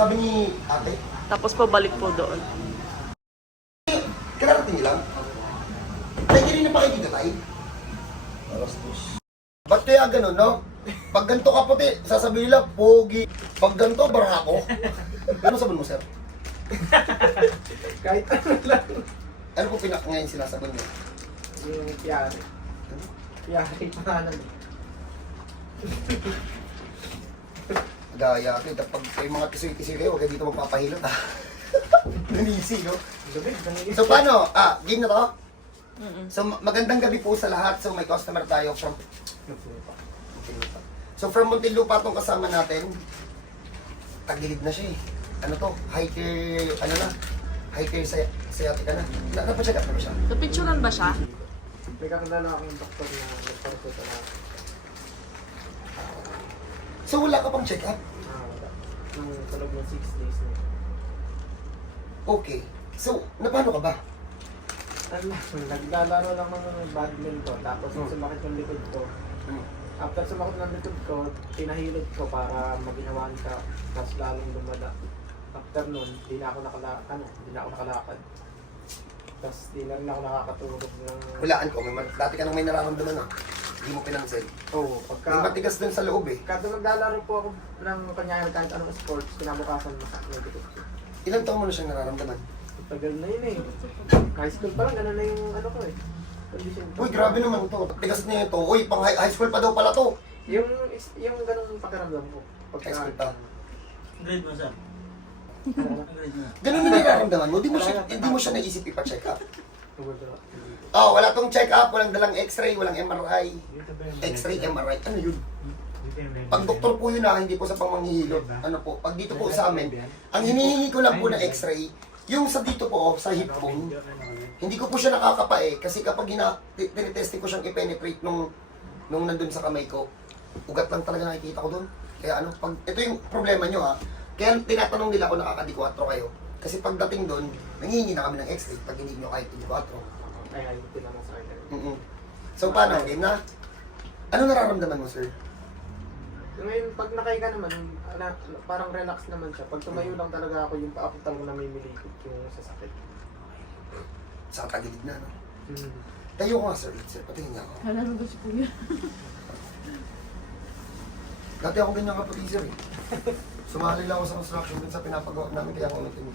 sabi ni ate? Tapos pabalik po doon. Kararating niyo lang? Tay, ganyan na pa kayo dito, tay? Ba't kaya ganun, no? Pag ganito ka puti, sasabihin lang, pogi. Pag ganito, barako. Ano sabon mo, sir? Kahit ano lang. Ano po ngayon sinasabon niyo? Yung piyari. Piyari pangalan. Gaya ka, kapag may mga tisoy-tisoy kayo, huwag kayo dito magpapahilot, ha? Nanisi, no? So, paano? Game na to? So, magandang gabi po sa lahat. So, may customer tayo from Muntinlupa. So, from Muntinlupa itong kasama natin. Tagilid na siya eh. Ano to? High tier, ano na? High tier sciatica na. Napacheck up na ba siya? Napicturan ba siya? May kakilala akong doktor na nagparuto na So, wala ka pang check up? wala. Nung sa loob ng 6 days na. Okay. So, napano ka ba? Ano, naglalaro lang ng badminton. Tapos sumakit yung likod ko. After sumakit ng likod ko, pinahilot ko para maginawan ka. Tapos lalong lumala. After nun, di na ako nakalakad. Tapos di na rin ako nakakatulog ng... Walaan ko. Dati ka nang may nararamdaman na. Hindi mo pinansin. Oo, May matigas dun sa loob eh. Kada naglalaro po ako ng kanyang kahit anong sports, kinabukasan masakit yung likod ko. Ilang taon mo na siyang nararamdaman? Tagal na yun eh. High school pa lang, gano'n na yung ano ko eh. Condition ko. Uy, grabe naman to. Tigas niya ito. Uy, pang high school pa daw pala to. Yung ganung pakiramdam ko. High school pa. Grade mo, sir? Grade mo. Ganun yung nararamdaman mo. Hindi mo siya naisip ipa-check up. Oh, wala tong check up, walang dalang x-ray, walang MRI. X-ray, MRI, ano yun? Pag doktor po yun hindi po sa pangmanghihilot. Ano po, pag dito po sa amin, ang hinihingi ko lang po na x-ray, yung sa dito po, sa hip bone, hindi ko po siya nakakapae kasi kapag tinitesting ko siyang i-penetrate nung nandun sa kamay ko, ugat lang talaga nakikita ko dun. Kaya ano, ito yung problema nyo ha. Kaya tinatanong nila kung nakaka-D4 kayo. Kasi pagdating dun, nangihingi na kami ng x-ray pag hindi nyo kahit D4. Ay, tinanong sa akin. So paano, game na? Ano nararamdaman mo, sir? Ngayon, pag nakahiga naman, parang relax naman siya. Pag tumayo lang talaga ako, yung paakot talaga namimilikot yung sasakit. Sa tagilid na, no? Tayo ko nga, sir. Sir, patingin niya ako. Hala na ba si Kuya? Dati ako ganyan kapatid, sir. Sumali lang ako sa construction dun sa pinapagawa namin, kaya ako umitin.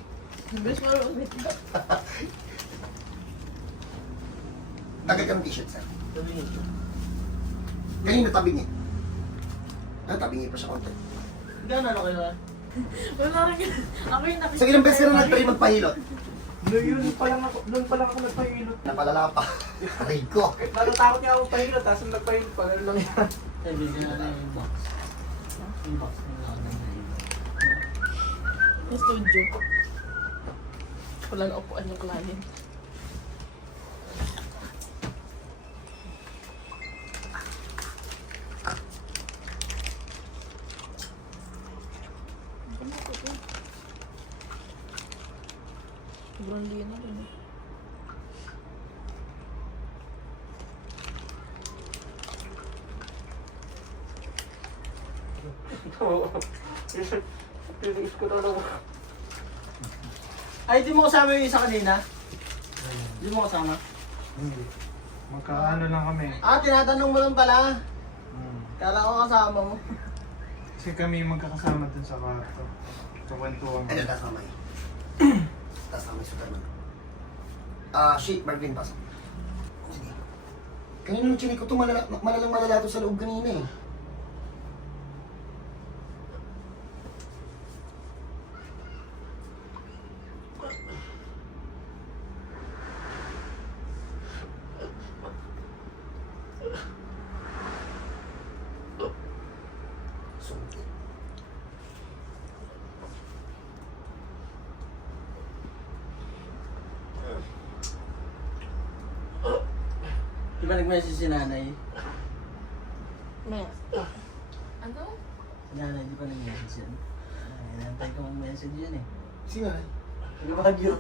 Bilis mo lang ulit. Tagay ka ng t-shirt, sir. Tumingin ko. Kanina tabingi. Tabingi pa siya konti. Gano'n ano kayo? Wala rin. Ako yung nakikita. So, ilang beses ka na nag-try magpahilot? Noon pa lang ako nagpahilot. Napalala pa. Aray ko. Natatakot niya ako pahilot, tapos nung nagpahilot pa, gano'n lang yan. Ay, bigyan na yung box. Yung box na Sa studio. Walang upuan yung client. Sobrang liyan na rin. Oo. Pilis ko talaga. Ay, di mo kasama yung isa kanina? Di mo kasama? Hindi. Magkaano lang kami. Tinatanong mo lang pala. Kala ko kasama mo. Kasi kami magkakasama dun sa kwarto. Sa kwentuhan. Ano, taas kamay. Taas kamay, Superman. Shake, Marvin, pasok. Sige. Kanina nung chinik ko ito, malalang to sa loob kanina eh. Di ba nag-message si nanay? Maya. Ano? Si nanay, di ba nag-message yan? Inantay ko ang message yun eh. Sige nga. Di ba Bagyo?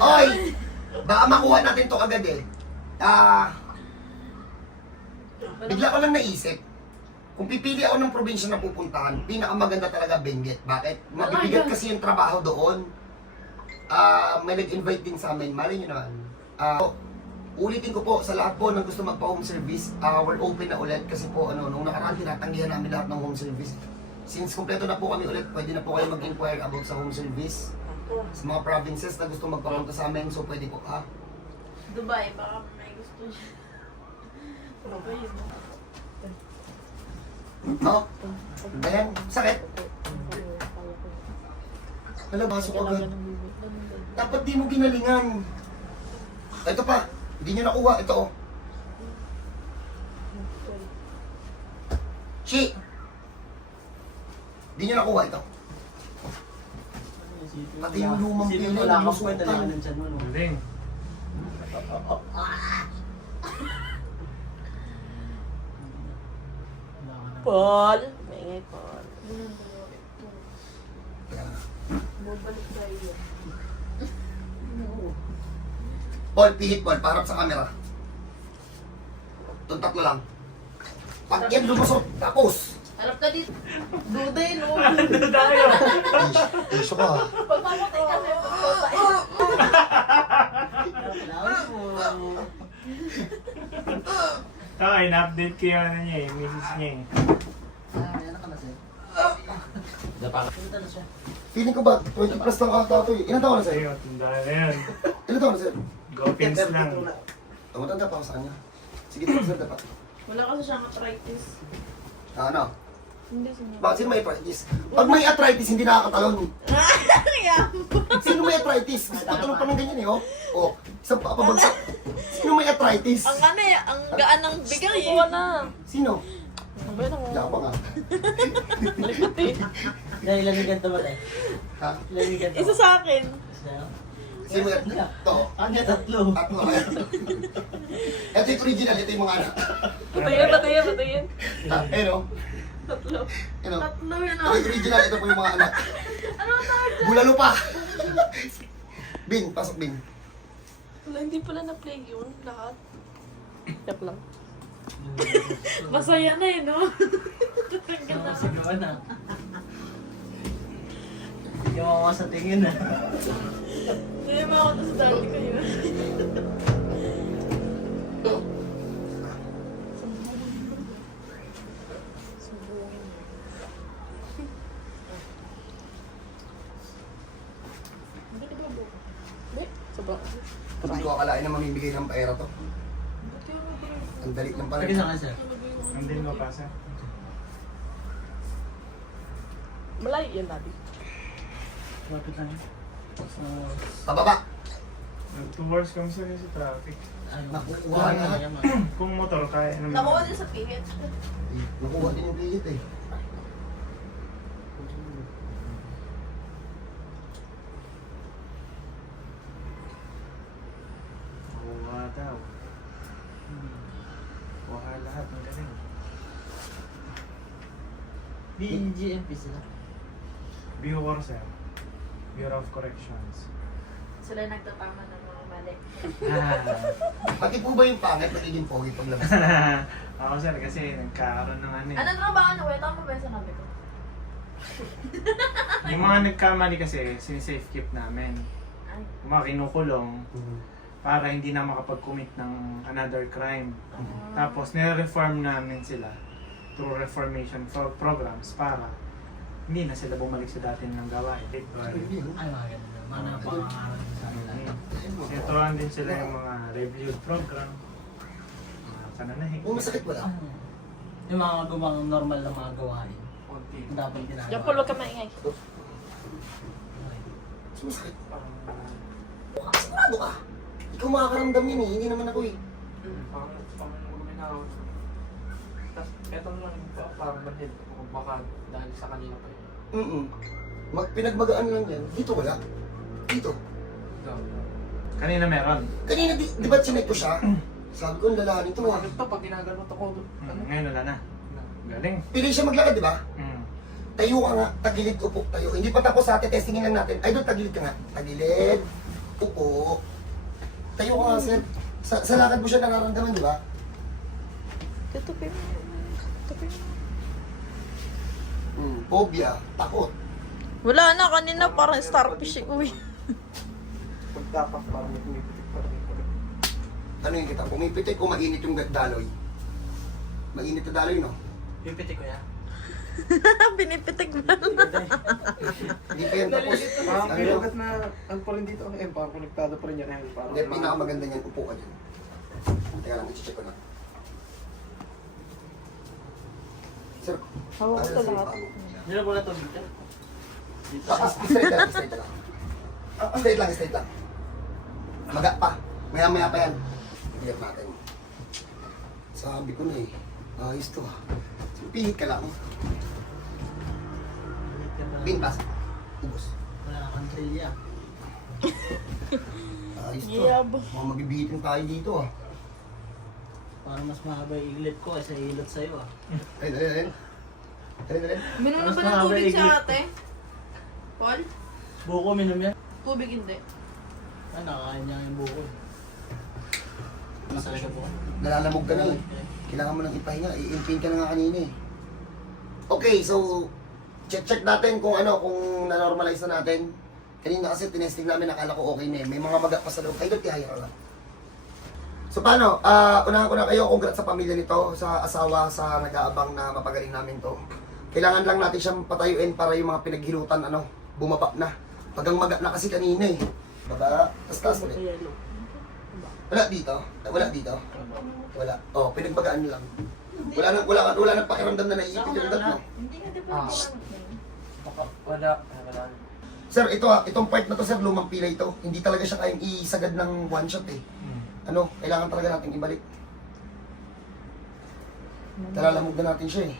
Oy! Baka makuha natin to agad eh. Bigla ko lang naisip. Kung pipili ako ng probinsya na pupuntahan, pinakamaganda talaga Benguet. Bakit? Mabibigat kasi yung trabaho doon. May nag-invite din sa amin, mali nyo naman. Ulitin ko po, sa lahat po ng gusto magpa-home service, we're open na ulit kasi po, nung nakaraan tinatanggihan namin lahat ng home service. Since kompleto na po kami ulit, pwede na po kayo mag-inquire about sa home service. Sa mga provinces na gusto magpapunta sa amin, so pwede po ha. Dubai, baka may gusto niya. Dubai yun. No? Ayan, sakit. Wala, baso ko agad. Dapat di mo ginalingan. Ito pa, hindi nyo nakuha. Ito oh. Chi! Hindi nyo nakuha ito. Pati yung lumang Isipin pila, mo, wala kang lusutan. kwenta lang ng tiyan mo, no? Galing. Paul! Maingay, Paul. Bubalik sa iyo. Paul, pihit Paul, parap sa camera. Itong tatlo lang. Pag yan lumusot, tapos. Harap ka dito. Duday, no? Iso ka ha. Pagpamatay kasi, pagpapay. Kailangan mo. In-update ko yung ano niya eh, misis niya eh. May anak ka na, sir. Punta na siya. Feeling ko ba, 20 plus lang ata ito eh. Ilan taon na sa'yo? Ayun, tanda na yan. Ilan taon na sa'yo? Gopings lang. Matanda pa ako sa kanya. Sige, matanda pa. Wala kasi siyang arthritis. Ano? Hindi siya. Bakit sino may arthritis? Pag may arthritis, hindi nakakatalon. Sino may arthritis? Kasi tutulog pa ng ganyan eh, oh. Oh, isang papabagsak. Sino may arthritis? Ang ano eh, ang gaan ng bigay eh. Subukan na. Sino? Ang gaan ng Yapa nga. malikot eh. Dahil ilan yung ganito ba, tayo? Ha? Ilan yung ganito? Isa sa akin. Sino may ito? Ano, tatlo. Tatlo. Ito yung original, ito yung mga anak. Patayin. Ha, ayun oh. Tatlo. Ayun oh. Tatlo yun Ito ah. yung original, ito po yung mga anak. Ano ang tawag? Bulalo pa! Bin, pasok Bin. Wala, hindi pala na-play yun lahat. Tap lang. Masaya na eh, no? Ang ganda. Sigawan na. Sigawan ko sa tingin na. Hindi mo ako sa dati ko yun. Sobrang. Hindi ko akalain na mamimigay ng pera to. Ang dali lang pala. Pagka sa akin, sir. Nandun mo pa sir. Malayo yan dati. Lapit lang yun. Pababa! Nag-2 hours kami sir sa traffic. Nakukuha na. Kung motor, kaya naman. Nakuha din sa PH. Nakuha din yung pilit eh. Kuha daw. Kuha lahat, ang galing. BGMP sila. BUR sir. Bureau of Corrections. Sila nagtatama ng mga mali. Pati po ba yung pangit nagiging pogi paglabas? Ako sir, kasi nagkakaroon ng ano eh. Anong trabaho na? Wait, tama ba yung sinabi ko? Yung mga nagkamali kasi, sinisafe keep namin. Ay. Yung mga kinukulong para hindi na makapag-commit ng another crime. Tapos nire-reform namin sila through reformation programs para hindi na sila bumalik sa dati nilang gawain. Ay, mga ganun. Mga napangangaral sa nila. Ituruan din sila yung mga reviewed program, mga pananahin. Kung masakit wala. Yung mga gumang normal na mga gawain. Ang dapat ginagawa. Diyan, Paul, huwag ka maingay. Sumasakit. Sigurado ka. Ikaw makakaramdam yun eh, hindi naman ako eh. Parang guminaw. Tapos eto lang, parang manhid. Baka dahil sa kanina pa yun. Pinagmagaan lang yan. Dito wala. Dito. Kanina meron. Kanina di ba chinek ko siya? Sabi ko, ang lalahan ito ah. Bakit to pag ginagalot ako? Ano? Ngayon wala na. Galing. Pili siya maglakad, di ba? Mm. Tayo ka nga, tagilid, upo, tayo. Hindi pa tapos sa atin, testingin lang natin. Ay, doon, tagilid ka nga. Tagilid, upo. Tayo ka nga, sir. Sa lakad mo siya nararamdaman, di ba? Tutupin mo. Tutupin mo. phobia, takot. Wala na, kanina parang starfish eh. Uy. Pagtapak parang may pumipitik pa rin. Ano yung kita? Pumipitik o mainit yung daloy? Mainit na daloy, no? Pipitik ko yan. Pinipitik na. Hindi pa yan tapos. Parang Ano may yun? ugat na, ano pa rin dito, parang konektado pa rin yan. Parang Hindi, pinakamaganda niyan, upo ka dyan. Teka lang, i-check ko na. Sir, Hawak ano ko sir, lahat. pa? Hindi na wala to dito. Dito. Straight lang, straight lang. Straight lang, straight lang. Maga pa. Maya-maya pa yan. Iyak natin. Sabi ko na eh. Ayos to ha. Pihit ka lang. Pintas. Ubus. Wala kang trilya. Ayos to. Yabo. Mga mabibitin tayo dito ah. Para mas mahaba yung iglit ko kaysa ilot sa'yo ah. Ayun, ayun, ayun. Ayun, ayun. Minom na Mas ba ng mahaba tubig iglit. sa ate? Paul? Buko minum yan. Tubig hindi. Ay, nakakain niya yung buko. Masakit sa buko. Nalalamog ka na eh. Kailangan mo nang ipahinga. I-impin ka na nga kanina eh. Okay, so check natin kung ano, kung na-normalize na natin. Kanina kasi tinesting namin, nakala ko okay na eh. May mga maga pa sa loob. Ay, doon tihaya ka lang. So paano? Unahan ko na kayo. Congrats sa pamilya nito, sa asawa, sa nag-aabang na mapagaling namin to. Kailangan lang natin siyang patayuin para yung mga pinaghilutan, ano, bumaba na. Pagang maga na kasi kanina eh. Baba, tas ulit. Wala dito? Wala dito? Wala. Oh, pinagbagaan lang. Wala nang pakiramdam na naiipit yung ugat mo. Hindi ka diba? Wala. Sir, itong part na to sir, lumang pilay ito. Hindi talaga siya kayang isagad ng one shot eh. Ano, kailangan talaga natin ibalik. Nalalamog na natin siya eh.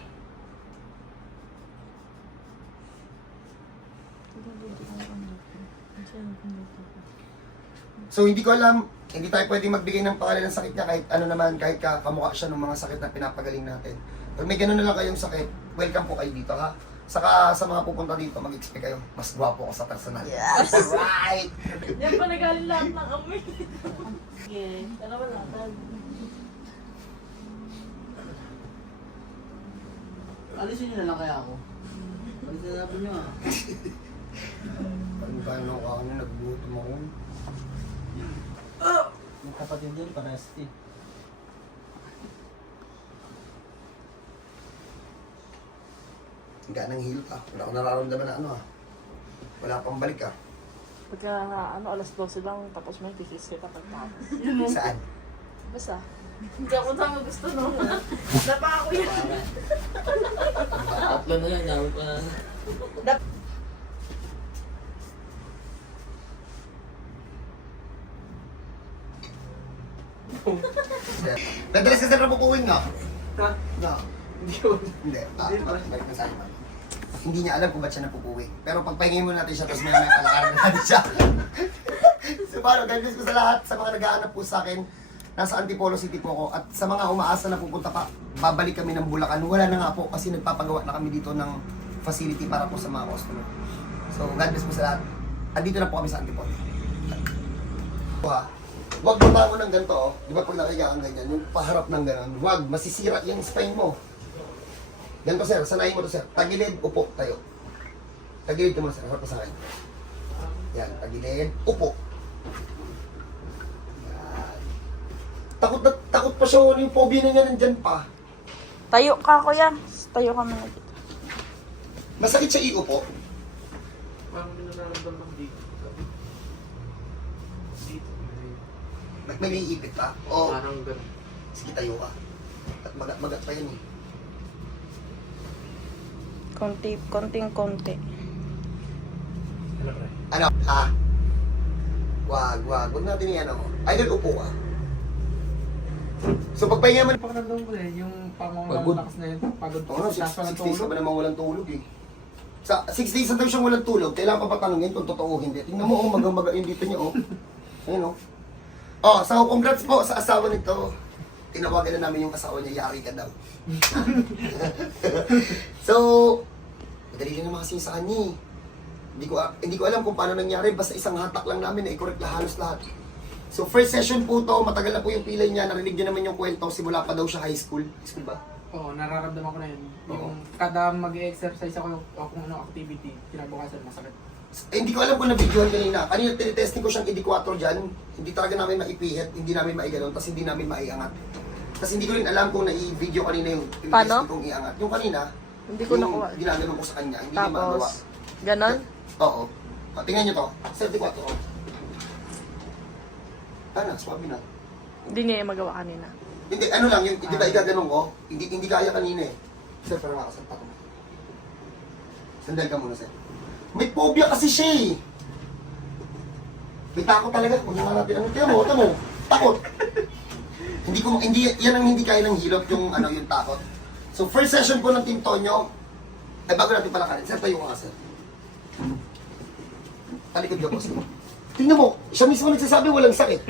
So hindi ko alam, hindi tayo pwedeng magbigay ng pangalan ng sakit niya kahit ano naman, kahit kamukha siya ng mga sakit na pinapagaling natin. Pag may ganun na lang kayong sakit, welcome po kayo dito ha. Saka sa mga pupunta dito, mag-expect kayo, mas gwapo ko sa personal. Yes! Right! Yan pa nagaling lahat ng amoy. Sige, dalawa lang. Alisin niyo na lang kaya ako. Balik na natin niyo ah. Paano ka ano, nagbutom ako. Yung kapatid din, parehas din. Hanggang nang hilot ah. Wala akong nararamdaman na ano ah. Wala pang balik ah. Pagka alas 12 lang, tapos may thesis kita pagtapos. Saan? Basta. Hindi ako tama gusto no. Napa ako yan. Tatlo na lang, dami pa. Nadalas ka sa napupuwing nga. Ha? No. Hindi ko. Hindi. Hindi ba? Balik na sa akin. Hindi niya alam kung ba't siya napupuwi. Pero pagpahingin mo natin siya, tapos may palakaran na natin siya. So paano, guys, ko sa lahat, sa mga nag-aanap po sa akin, nasa Antipolo City po ako, at sa mga umaasa na pupunta pa, babalik kami ng Bulacan. Wala na nga po, kasi nagpapagawa na kami dito ng facility para po sa mga customer. So, God bless po sa lahat. Andito na po kami sa Antipolo. Huwag mabango ng ganito, oh. Di ba pag nakahiga kang ganyan, yung paharap ng ganon, huwag, masisira yung spine mo. Ganito sir, sanayin mo to sir. Tagilid, upo, tayo. Tagilid ka muna sir, harap ka sa akin. Yan, tagilid, upo. Yan. Takot pa siya, yung phobia na niya nandyan pa. Tayo ka kuya. Tayo ka muna dito. Masakit siya iupo. Parang may nararamdaman dito. Dito. May naiipit pa. O, Parang ganun. sige tayo ka. At magat pa yun eh. Konting-konti. Ano? Ha? Wag natin yan ako. Idol, upo ka. So pagpahinga mo, Pakiramdam ko eh, yung Pagod. pangungang lakas na yun, pagod Oo nga, 6 Taas pa ng days ka tulog. ba naman walang tulog eh. Sa 6 days na daw siyang walang tulog, kailangan pa ba tanungin kung totoo o hindi? Tingnan mo, oh, magang-maga yung dito niya, oh. Ayun, oh. Oh, so congrats po sa asawa nito. Tinawagan na namin yung asawa niya, yari ka daw. So, madali rin naman kasi sa kanya eh. Hindi ko alam kung paano nangyari, basta isang hatak lang namin na i-correct na halos lahat. So first session po to, matagal na po yung pilay niya, narinig niyo naman yung kwento, simula pa daw siya high school. High school ba? Oo, nararamdaman ko na yun. Yung kada mag-exercise ako o kung ano activity, kinabukasan masakit. Hindi ko alam kung na-videohan kanina. Kanina tinitesting ko siyang ID4 dyan. Hindi talaga namin maipihit, hindi namin maiganon, tapos hindi namin maiangat. Tapos hindi ko rin alam kung na-video kanina yung Paano? tinitesting kong iangat. Yung kanina, Hindi ko yung nakuha. ginaganon ko sa kanya, hindi niya magawa. Tapos, ganon? Oo. O, tingnan nyo to. 34. Ano, swabe na. Hindi niya yung magawa kanina. Hindi, ano lang, yung, di ba igaganon ko? Hindi kaya kanina eh. Sir, parang makasalpa ko. Sandal ka muna, sir. May phobia kasi siya eh. May takot talaga. Kung naman natin, ano, tiyan mo, takot. Yan ang hindi kaya ng hilot, yung, yung takot. So, first session po ng Team Tonyo, ay bago natin palakarin, sir, tayo ka nga, sir. Talikod ka po, sir. Tingnan mo, siya mismo nagsasabi walang sakit.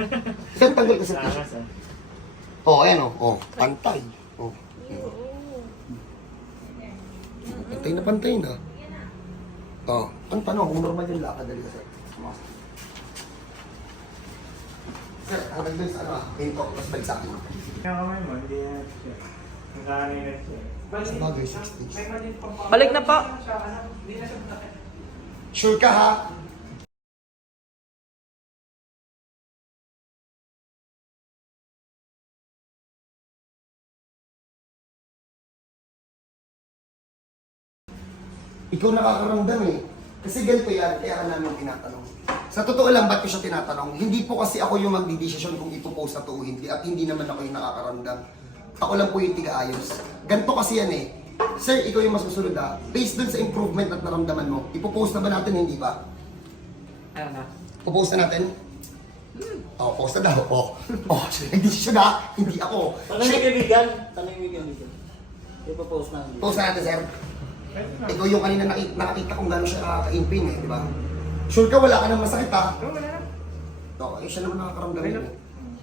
Sir, tanggal ka sa t-shirt. Oh, ayan oh. Pantay. Oh. Pantay na pantay na. Oh, ang tanong, kung normal yung lakad, dali ka, sir. Sir, ang nagdun sa pinto, mas balik sa akin. Kaya kamay mo, hindi na siya. Ang kanina siya. Sa bagay, 60s. Balik na po. Sure ka, ha? Ikaw nakakaramdam eh. Kasi ganito yan, kaya ka namin tinatanong. Sa totoo lang, ba't ko siya tinatanong? Hindi po kasi ako yung magdidesisyon kung ipopost na to o hindi, at hindi naman ako yung nakakaramdam. Ako lang po yung tiga-ayos. Ganito kasi yan eh. Sir, ikaw yung masusunod ha. Based dun sa improvement at naramdaman mo, ipopost na ba natin, hindi ba? Ayun na. Popost na natin? Oh, post na daw. Siya nagdesisyon ha, hindi ako. Tanong yung kaibigan. Tanong yung kaibigan. Ipopost na. Post na natin, sir. Ikaw yung kanina nakakita kung gano'n siya nakaka-impin eh, di ba? Sure ka, wala ka nang masakit ha? Oo, wala na. Oo, siya naman nakakaramdam Ayun yun na. eh.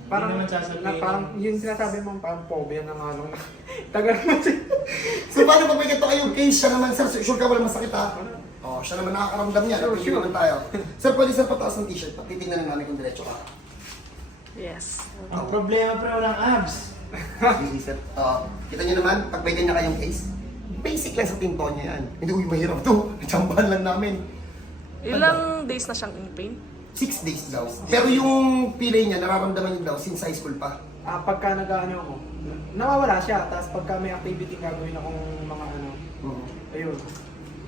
Parang, Hindi naman sasabihin. parang yung sinasabi mong parang phobia na nga nung tagal mo siya. So paano pag may ganito kayong case, siya naman sir, sure ka walang masakit ha? Oo, siya naman nakakaramdam niya, Sure, hindi sure. naman tayo. Sir, pwede sir pataas ng t-shirt, titignan na namin kung diretso ka. Yes. Ang problema pre, walang abs. Easy sir. Kita niyo naman, pag may ganyan kayong case, basic lang sa tinto niya yan. Hindi, uy, mahirap to. Chambahan lang namin. Ilang days na siyang in pain? 6 days daw. Pero yung pilay niya, nararamdaman niya daw since high school pa. Pagka nag-ano ako, nawawala siya. Tapos pagka may activity gagawin akong mga ano, ayun.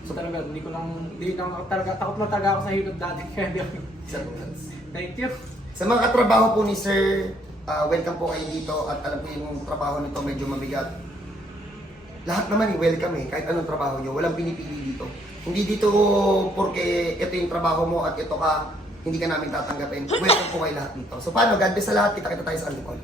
So talaga, hindi lang talaga, takot na talaga ako sa hilot dati. Kaya di ako. Sir, congrats. Thank you. Sa mga katrabaho po ni Sir, welcome po kayo dito at alam ko yung trabaho nito medyo mabigat. Lahat naman welcome eh, kahit anong trabaho nyo, walang pinipili dito. Hindi dito porque ito yung trabaho mo at ito ka, hindi ka namin tatanggapin. Welcome po kayo lahat dito. So paano, God bless sa lahat, kita tayo sa Antipolo.